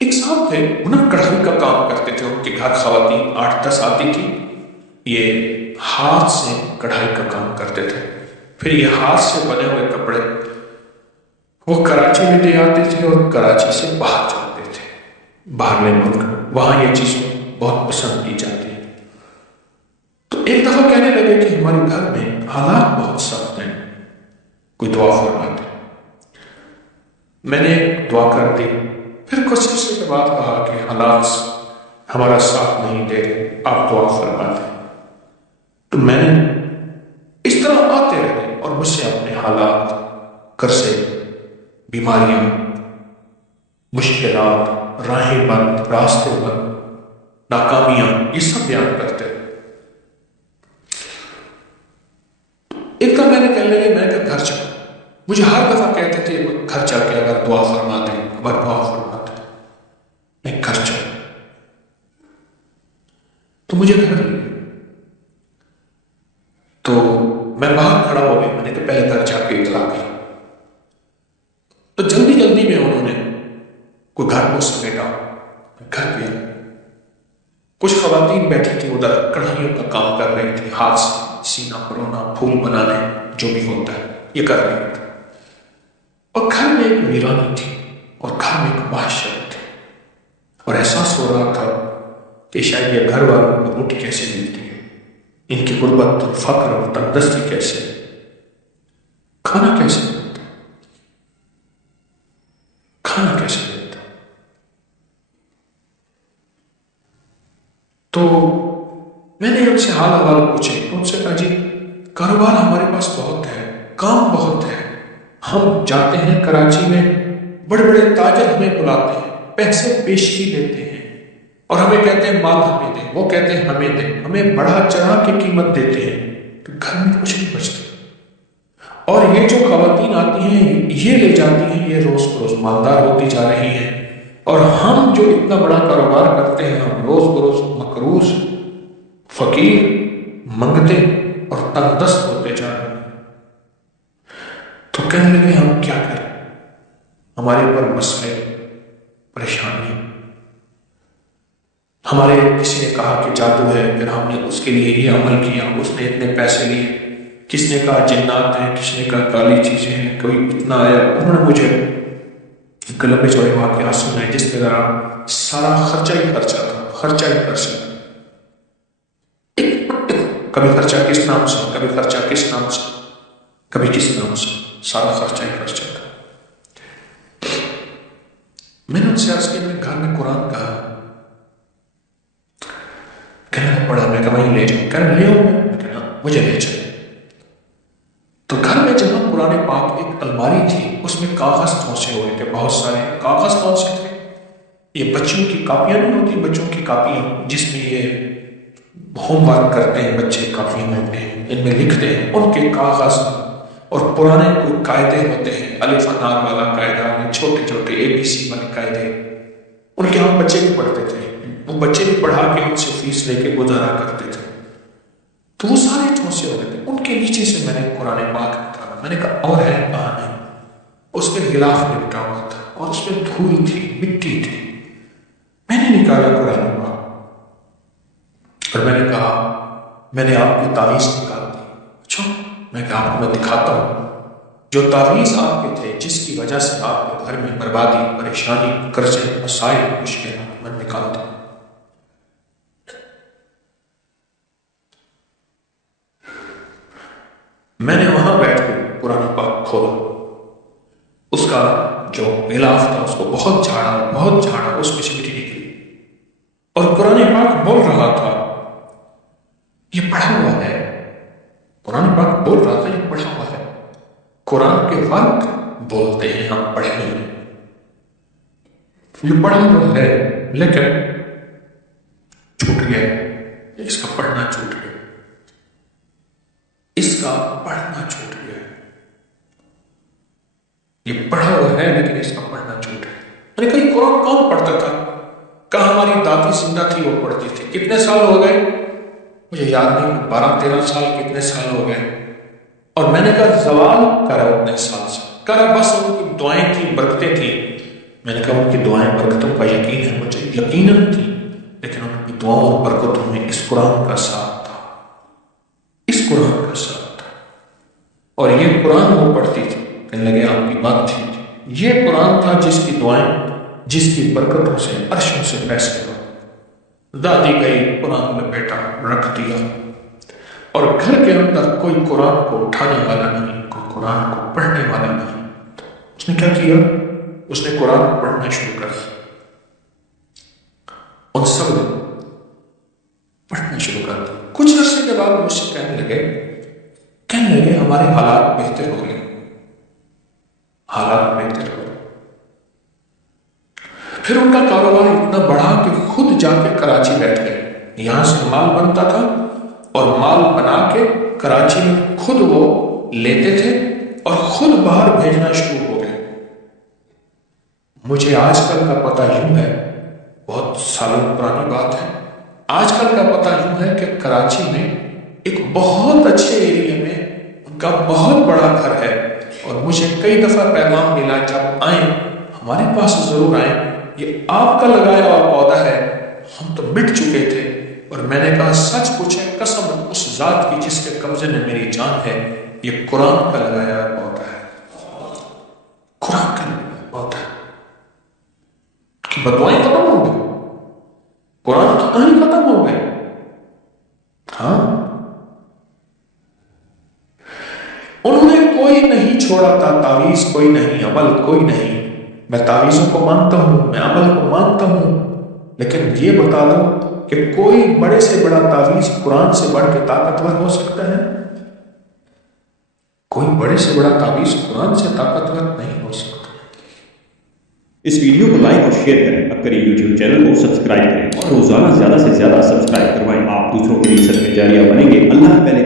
ایک صاحب تھے، وہ نا کڑھائی کا کام کرتے تھے، ان کے گھر خواتین 8-10 آتی تھی، یہ ہاتھ سے کڑھائی کا کام کرتے تھے، پھر یہ ہاتھ سے بنے ہوئے کپڑے وہ کراچی میں لے آتے تھے اور کراچی سے باہر جاتے تھے، باہر ملک، وہاں یہ چیزیں بہت پسند کی جاتی ہے۔ تو ایک دفعہ کہنے لگے کہ ہمارے گھر میں حالات بہت سخت ہیں، کوئی دعا فرما دے۔ میں نے دعا کر دی، پھر کچھ عرصے کے بعد کہا کہ حالات ہمارا ساتھ نہیں دے رہے، آپ دعا فرما دیں۔ تو میں نے اس طرح آتے رہے اور مجھ سے اپنے حالات، قرضے، بیماریاں، مشکلات، راہیں بند، راستے بند، ناکامیاں، یہ سب بیان کرتے رہے۔ ایک دفعہ میں نے کہنے لگے، میں نے کہا گھر چلو، مجھے ہر دفعہ کہتے تھے گھر چل کے اگر دعا فرما دیں، اگر دعا فرما دیں، میں گھر چلوں، تو مجھے گھر لے گئے۔ تو میں باہر کھڑا ہو گیا، میں نے کہا پہلے گھر جا کے اطلاع کی۔ تو جلدی جلدی میں انہوں نے کوئی گھر کو سمیٹا، گھر گیا، کچھ خواتین بیٹھی تھی ادھر، کڑھائیوں کا کام کر رہی تھی، ہاتھ سے سینہ پرونا، پھول بنانے، جو بھی ہوتا ہے یہ کر رہی تھی، اور گھر میں ایک ویرانی تھی اور گھر میں ایک وحشت تھی، اور احساس ہو رہا تھا کہ شاید یہ گھر والوں کو روٹی کیسے ملتی ہے، ان کی غربت اور فقر اور تندرستی کیسے، کھانا کیسے ملتا، کھانا کیسے ملتا۔ تو میں نے ان سے حال احوال پوچھے، تو ان سے کہا جی کاروبار ہمارے پاس بہت ہے، کام بہت ہے، ہم جاتے ہیں کراچی میں، بڑے بڑے تاجر ہمیں بلاتے ہیں، پیسے پیشگی لیتے ہیں اور ہمیں کہتے ہیں مال ہمیں دیں، وہ کہتے ہیں ہمیں دیں، ہمیں بڑھا چڑھا کے قیمت دیتے ہیں، تو گھر میں کچھ نہیں بچتا، اور یہ جو خواتین آتی ہیں یہ لے جاتی ہیں، یہ روز بروز مالدار ہوتی جا رہی ہیں، اور ہم جو اتنا بڑا کاروبار کرتے ہیں ہم روز بروز مقروض، فقیر، منگتے اور تنگدست ہوتے جا رہے ہیں۔ تو کہنے لگے ہم کیا کریں، ہمارے اوپر مسئلے، پریشانی، ہمارے کسی نے کہا کہ جادو ہے، پھر ہم نے اس کے لیے یہ عمل کیا، اس نے اتنے پیسے لیے، کس نے کہا جنات ہیں، کس نے کہا کالی چیزیں ہیں، کوئی اتنا آیا۔ انہوں نے مجھے لمبے چوڑے واقعات سنائے جس میں ذرا سارا خرچہ ہی خرچہ تھا، خرچہ ہی خرچہ، کبھی خرچہ کس نام سے، کبھی خرچہ کس نام سے، کبھی کس نام سے، سارا خرچہ ہی خرچہ تھا۔ میں نے ان سے عرض کیا میں گھر میں قرآن کہا، کہنا پڑا، میں کہا وہیں لے جاؤں، کہنا لے آؤں، میں کہنا مجھے لے چلے۔ تو گھر میں جہاں قرآن پاک ایک الماری تھی، اس میں کاغذ ٹھونسے ہوئے تھے، بہت سارے کاغذ ٹھونسے تھے، یہ بچوں کی کاپیاں نہیں ہوتی، بچوں کی کاپیاں جس میں یہ ہوم ورک کرتے ہیں بچے، کافیاں ہوتے ہیں، ان میں لکھتے ہیں، ان کے کاغذ اور پرانے کوئی قاعدے ہوتے ہیں، الف انار والا قاعدہ، چھوٹے چھوٹے ABC والے قاعدے، ان کے ہم بچے بھی پڑھتے تھے، وہ بچے بھی پڑھا کے ان سے فیس لے کے گزارا کرتے تھے، تو وہ سارے ٹھونسے ہوتے تھے، ان کے نیچے سے میں نے قرآن پاک نکالا، میں نے کہا اور ہے کہاں ہے، اس میں غلاف لپٹا ہوا تھا اور اس میں دھول تھی، مٹی تھی، میں نے نکالا قرآن پاک اور میں نے کہا میں نے آپ کی تعویذ نکال دی۔ اچھا، میں کہا آپ کو میں دکھاتا ہوں جو تعویذ آپ کے تھے، جس کی وجہ سے آپ کے گھر میں بربادی، پریشانی، قرضے، مسائل، مشکلات، میں نکال دوں۔ میں نے وہاں بیٹھ کے قرآن پاک کھولا، اس کا جو غلاف تھا اس کو بہت جھاڑا، اس میں سے مٹی نکلی، اور قرآن پاک بول رہا تھا، یہ پڑھا ہوا ہے، قرآن پاک بول رہا تھا یہ پڑھا ہوا ہے، قرآن کے وقت بولتے ہیں ہم پڑھے نہیں، یہ پڑھا ہوا ہے لیکن چھوٹ گیا، اس کا پڑھنا چھوٹ گیا، اس کا پڑھنا چھوٹ گیا، یہ پڑھا ہوا ہے لیکن اس کا پڑھنا چھوٹ گیا۔ میں نے کہا یہ قرآن کون پڑھتا تھا؟ کہا ہماری دادی زندہ تھی وہ پڑھتی تھی۔ کتنے سال ہو گئے؟ مجھے یاد نہیں، 12-13 سال، کتنے سال ہو گئے؟ اور میں نے کہا زوال کرا اتنے سال سے، کرا بس ان کی دعائیں تھیں، برکتیں تھیں۔ میں نے کہا ان کی دعائیں برکتوں کا یقین یقیناً تھی، لیکن ان کی دعاؤں اور برکتوں میں اس قرآن کا ساتھ تھا، اس قرآن کا ساتھ تھا۔ اور یہ قرآن وہ پڑھتی تھی، کہنے لگے آپ کی بات تھی، یہ قرآن تھا جس کی دعائیں، جس کی برکتوں سے عرشوں سے فیصلے ہو۔ دادی گئی، قرآن میں بیٹا رکھ دیا، اور گھر کے اندر کوئی قرآن کو اٹھانے والا نہیں، کوئی قرآن کو پڑھنے والا نہیں۔ اس نے کیا کیا؟ اس نے قرآن پڑھنا شروع کر دیا، ان سب نے پڑھنا شروع کر دیا۔ کچھ عرصے کے بعد مجھ سے کہنے لگے ہمارے حالات بہتر ہو گئے، حالات بہتر ہو گئے۔ پھر ان کا کاروبار اتنا بڑھا کہ خود جا کے کراچی بیٹھ گئے، یہاں سے مال بنتا تھا اور مال بنا کے کراچی میں خود وہ لیتے تھے اور خود باہر بھیجنا شروع ہو گئے۔ مجھے آج کل کا پتہ یوں ہے، بہت سالوں پرانی بات ہے، آج کل کا پتہ یوں ہے کہ کراچی میں ایک بہت اچھے ایریے میں ان کا بہت بڑا گھر ہے، اور مجھے کئی دفعہ پیغام ملا جب آئیں ہمارے پاس ضرور آئیں، یہ آپ کا لگایا ہوا پودا ہے، ہم تو مٹ چکے تھے۔ اور میں نے کہا سچ پوچھیں، قسم اس ذات کی جس کے قبضے میں میری جان ہے، یہ قرآن کا لگایا ہوا پودا ہے، قرآن کا لگایا ہوا پودا ہے۔ کہ بدوائیں ختم ہو گئی، قرآن تو کہیں ختم ہو گئے؟ ہاں، انہوں نے کوئی نہیں چھوڑا تھا، تعویذ کوئی نہیں، عمل کوئی نہیں۔ میں تعویذوں کو مانتا ہوں، میں عمل کو مانتا ہوں، لیکن یہ بتا دو کہ کوئی بڑے سے بڑا تعویذ قرآن سے بڑھ کے طاقتور ہو سکتا ہے؟ کوئی بڑے سے بڑا تعویذ قرآن سے طاقتور نہیں ہو سکتا۔ اس ویڈیو کو لائک اور شیئر کریں، اب کریں یوٹیوب چینل کو سبسکرائب کریں اور روزانہ زیادہ سے زیادہ سبسکرائب کروائیں۔ آپ دوسروں کے لیے صدقہ جاریہ بنیں گے۔ اللہ پہلے